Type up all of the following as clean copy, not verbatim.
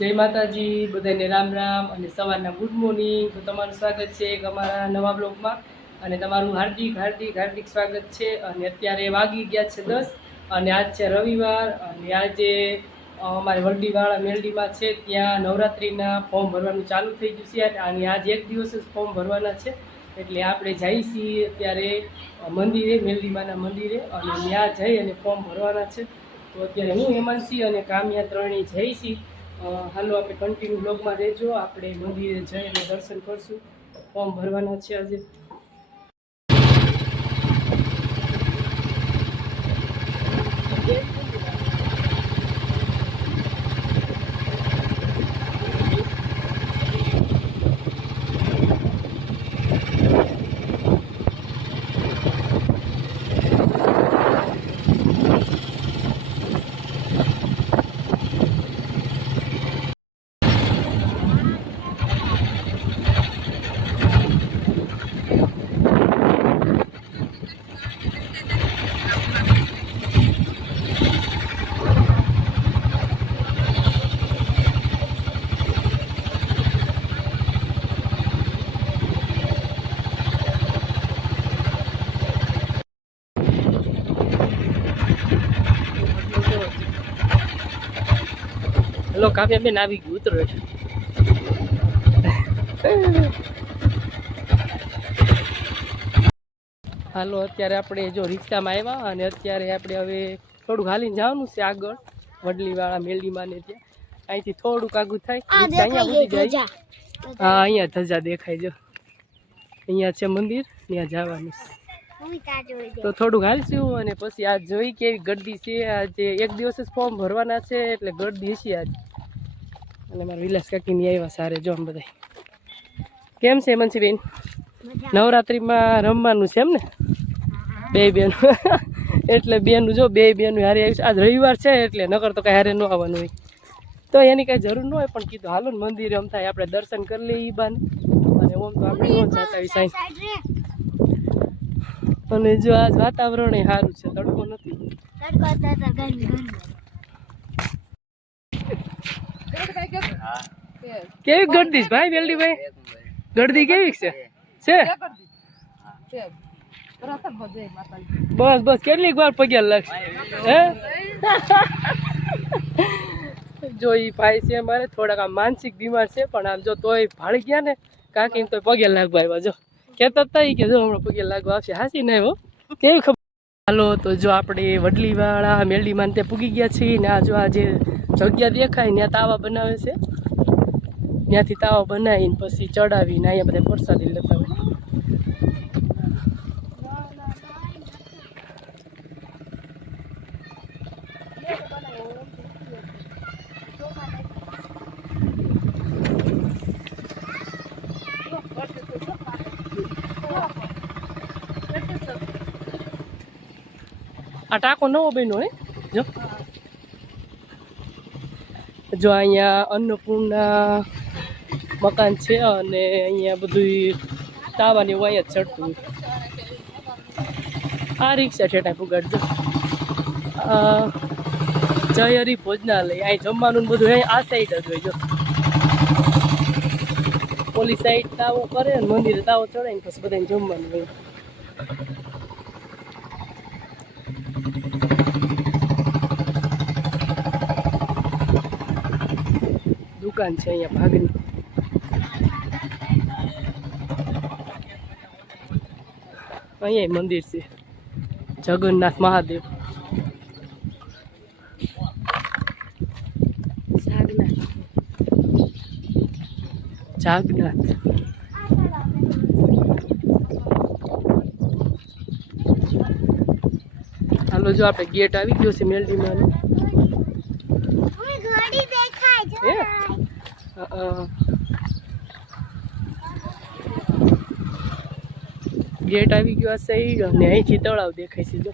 જય માતાજી, બધાને રામ રામ અને સવારના ગુડ મોર્નિંગ। તો તમારું સ્વાગત છે એક અમારા નવા બ્લોગમાં અને તમારું હાર્દિક હાર્દિક હાર્દિક સ્વાગત છે। અને અત્યારે વાગી ગયા છે 10 અને આજ છે રવિવાર અને આજે અમારે વલડીવાળા મેલડીમાં છે ત્યાં નવરાત્રિના ફોર્મ ભરવાનું ચાલુ થઈ ગયું છે અને આજે એક દિવસ જ ફોર્મ ભરવાના છે। એટલે આપણે જઈએ છીએ અત્યારે મંદિરે, મેલડીમાના મંદિરે અને ત્યાં જઈ અને ફોર્મ ભરવાના છે। તો અત્યારે હું હેમાંશી અને કામ્યા ત્રણેય જઈ છીએ। હાલો આપણે કન્ટિન્યુ બ્લોગમાં રહેજો। આપણે મંદિરે જઈને દર્શન કરશું, ફોર્મ ભરવાના છે આજે। હેલો કાવ્યા બેન આવી ગયું, ઉતરો છે। હાલો અત્યારે આપણે જો રિક્ષામાં આવ્યા અને અત્યારે આપણે હવે થોડુંક હાલીને જવાનું છે આગળ વડલીવાળા મેલડીમાં ને ત્યાં। અહીંથી થોડુંક આગું થાય રિક્ષા અહીંયા સુધી જાય। હા અહીંયા ધજા દેખાય, જો અહીંયા છે મંદિર, ત્યાં જવાનું છે। તો થોડુંક હાલશું અને પછી આજ જોઈ કેવી ગરદી છે। આજે એક દિવસ જ ફોર્મ ભરવાના છે એટલે ગરદી હશે આજ। અને મારા વિલાસ કાકીની આવ્યા સારે, જો આમ બધા કેમ છે મનસીબેન? નવરાત્રિમાં રમવાનું છે એમ ને? બે બેન એટલે બેનું જો બે બેનું હારે આવી છે। આજ રવિવાર છે એટલે નકર તો કાંઈ હારે ન આવવાનું હોય, તો એની કાંઈ જરૂર ન હોય, પણ કીધું હાલો ને મંદિરે એમ થાય આપણે દર્શન કરી લઈએ બાને। અને ઓમ તો આપણે ન જતા હોય સાંઈ। અને જો આજ વાતાવરણ સારું છે, તડકો નથી। કેવી ગરદી છે ભાઈ વેલડી ભાઈ? ગરદી કેવી છે? બસ બસ કેટલીક વાર પગ્યા લાગશે હે? જો ઈ ભાઈ છે અમારે થોડાક આમ માનસિક બીમાર છે, પણ આમ જો તોય ભાળી ગયા ને કાકીને તો પગે લાગવા આવ્યા। જો કહેતા હતા કે જો હમણાં પગે લાગવા આવશે, હાસી નહીં હો, કેવી ખબર। હાલો તો જો આપણે વડલીવાળા મેલડીમાં તે પૂગી ગયા છીએ ને આ જો આ જે જગ્યા દેખાય ત્યાં તાવા બનાવે છે, ત્યાંથી તાવા બનાવીને પછી ચડાવીને અહીંયા બધા પ્રસાદી લેતા હોય। આ ટાંકો નવો બન્યો હે, જો અહીંયા અન્નપૂર્ણા મકાન છે અને અહીંયા બધું તાવાની એવું અહીંયા ચડતું હોય। આ રિક્ષા ઠેઠા પુગાડજો, જય હરી ભોજનાલય, અહીં જમવાનું બધું અહીં આ સાઈડ જ હોય। જો ઓલી સાઈડ તાવો કરે ને મંદિરે તાવો ચડાવીને પછી બધાને જમવાનું હોય। દુકાન છે અહીંયા ભાગની। અહીંયા મંદિર છે જગન્નાથ મહાદેવ, જાગનાથ। હાલો જો આપણે ગેટ આવી ગયો છે મેલડીમાં। ગેટ આવી ગયો હશે અને અહીંથી તળાવ દેખાય છે, જો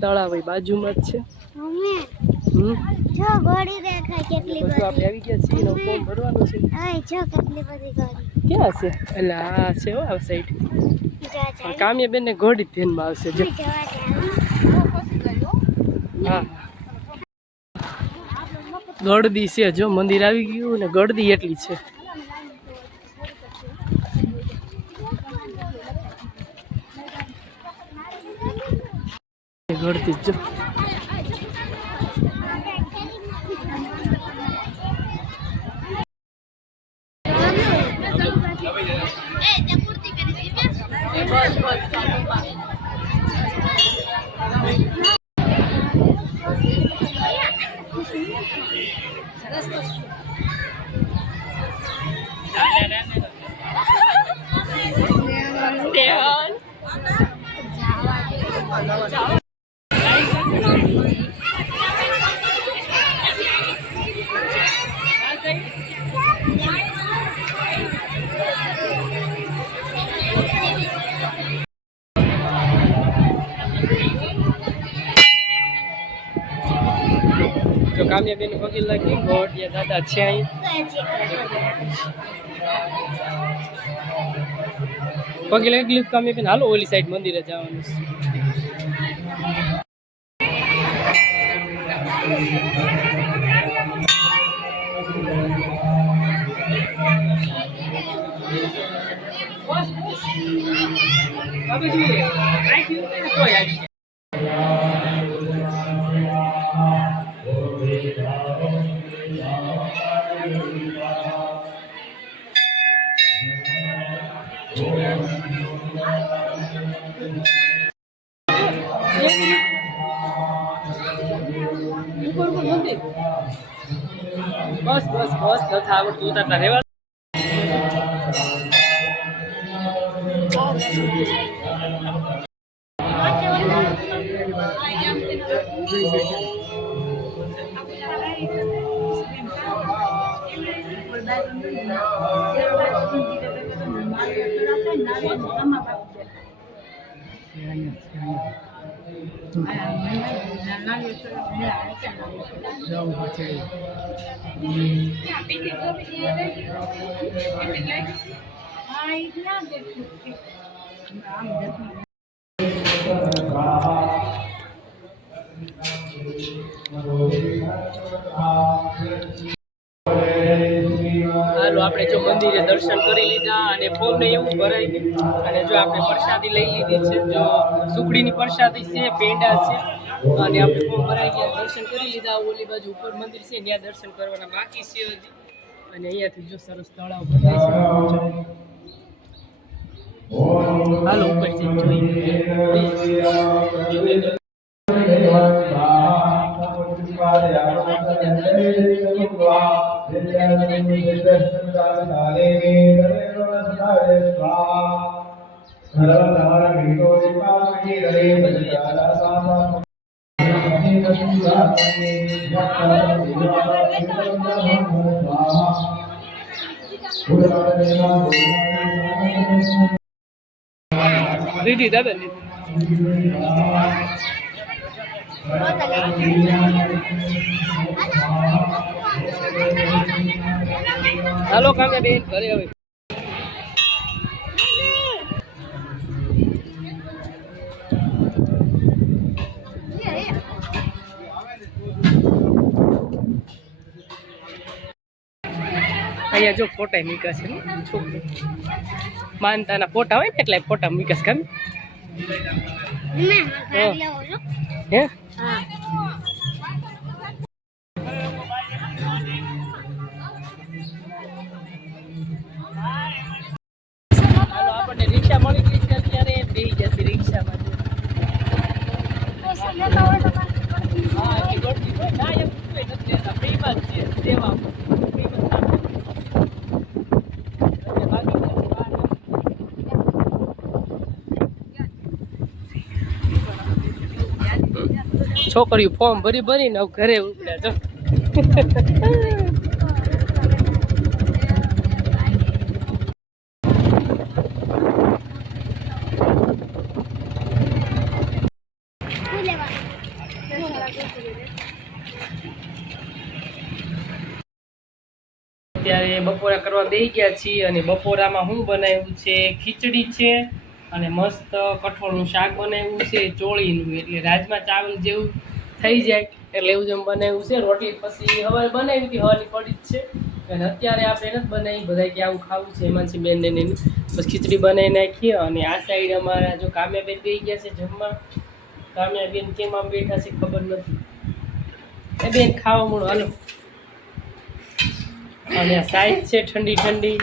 તળાવ બાજુમાં જ છે। જો ગોળી દેખાય કેટલી બધી। આપણે આવી ગયા છીએ ને ફોર્મ ભરવાનું છે। જો કેટલી બધી ગોળી ક્યાં છે? એટલે આ છે હો આ સાઈડ। કામ્યા બેન ને ઘોડી ધ્યાનમાં આવશે, જો હા ગળદી છે, જો મંદિર આવી ગયું ને ગળદી એટલી છે. ગળદી જો જો કામ્યાબેન પગે લાગી ગોળિયા દાદા છે અહીં. પગે લાગી કામ્યાબેન હાલો ઓલી સાઈડ મંદિરે જવાનું છે. બસ બસ બસ નથી આવડતું ઉતારતા રહેવા. હાલો આપણે જો મંદિરે દર્શન કરી લીધા અને ફોર્મ ને એવું ભરાઈ ગયું અને જો આપણે પ્રસાદી લઈ લીધી છે. જો સુખડીની પ્રસાદી છે, પેંડા છે અને આપણે ફોર્મ ભરાઈ ગયા, દર્શન કરી લીધા. ઓલી બાજુ ઉપર મંદિર છે ત્યાં દર્શન કરવાના બાકી છે હજી. અને અહીંયાથી જો સરસ તળાવ બતાય છે. હાલો ઉપર છે જોઈએ. દીદી દાદા હાલો કાકા બેન ઘરે હવે. અહીંયા જો ફોટા મૂક્યા છે ને છોકરી માનતાના ફોટા હોય ને એટલે ફોટા મૂક્યા છે. હે આપણને રિક્ષા મળી ગઈ છે અત્યારે બેસી જશે રિક્ષામાં. હા ગોળતી હોય ના એમ નથી લેતા ફ્રીમાં જ છે સેવા. છોકરીઓ ફોર્મ ભરી ભરીને ઘરે ઉપડ્યા જો. અત્યારે બપોરા કરવા બેસી ગયા છીએ અને બપોરામાં શું બનાવ્યું છે, ખીચડી છે અને મસ્ત કઠોળનું શાક બનાવ્યું છે ચોળીનું, એટલે રાજમા ચાવલ જેવું થઈ જાય એટલે એવું જેમ બનાવ્યું છે. રોટલી પછી હવે બનાવી હતી, હવાની પડી જ છે અને અત્યારે આપણે નથી બનાવી. બધા કે આવું ખાવું છે હેમાંસી બેન ને બસ ખીચડી બનાવી નાખીએ. અને આ સાઈડ અમારા જો કામ્યાબેન ગઈ ગયા છે જમવા. કામ્યાબેન કેમ આમ બેઠા છે ખબર નથી. એ બેન ખાવા મળો હાલો. અને આ સાઈડ છે ઠંડી ઠંડી